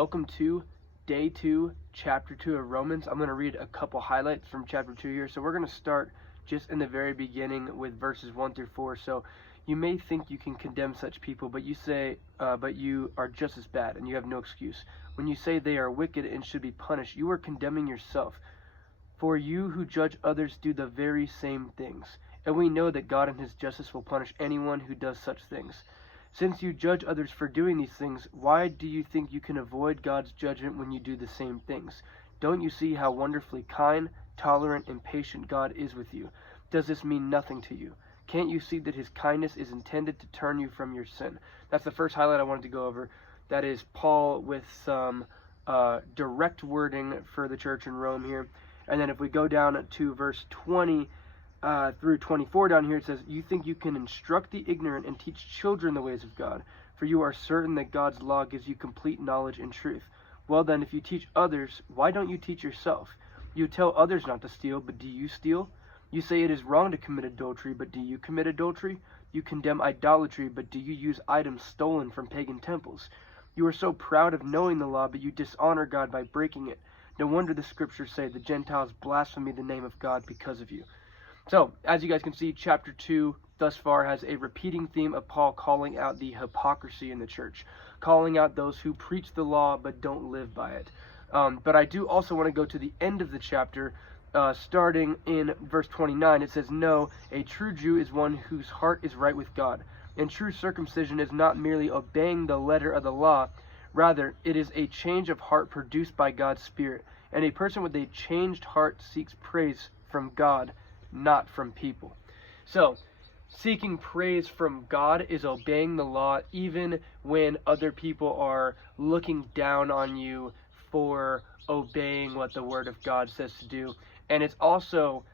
welcome to day 2, chapter 2 of Romans. I'm going to read a couple highlights from chapter 2 here. So we're going to start just in the very beginning with verses 1 through 4. So you may think you can condemn such people, but you are just as bad, and you have no excuse. When you say they are wicked and should be punished, you are condemning yourself. For you who judge others do the very same things. And we know that God in his justice will punish anyone who does such things. Since you judge others for doing these things, why do you think you can avoid God's judgment when you do the same things? Don't you see how wonderfully kind, tolerant, and patient God is with you? Does this mean nothing to you? Can't you see that his kindness is intended to turn you from your sin? That's the first highlight I wanted to go over. That is Paul with some direct wording for the church in Rome here. And then if we go down to verse 20 through 24 down here, it says, you think you can instruct the ignorant and teach children the ways of God, for you are certain that God's law gives you complete knowledge and truth. Well then, if you teach others, why don't you teach yourself? You tell others not to steal, but do you steal? You say it is wrong to commit adultery, but do you commit adultery? You condemn idolatry, but do you use items stolen from pagan temples? You are so proud of knowing the law, but you dishonor God by breaking it. No wonder the scriptures say the Gentiles blaspheme the name of God because of you. So, as you guys can see, chapter 2 thus far has a repeating theme of Paul calling out the hypocrisy in the church, calling out those who preach the law but don't live by it. But I do also want to go to the end of the chapter, starting in verse 29. It says, no, a true Jew is one whose heart is right with God. And true circumcision is not merely obeying the letter of the law. Rather, it is a change of heart produced by God's Spirit. And a person with a changed heart seeks praise from God, not from people. So, seeking praise from God is obeying the law even when other people are looking down on you for obeying what the Word of God says to do. And it's also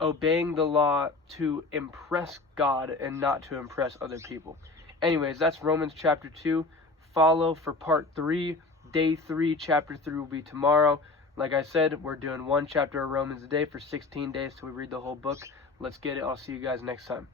obeying the law to impress God and not to impress other people. Anyways, that's Romans chapter 2. Follow for part 3. Day 3, chapter 3 will be tomorrow. Like I said, we're doing one chapter of Romans a day for 16 days till we read the whole book. Let's get it. I'll see you guys next time.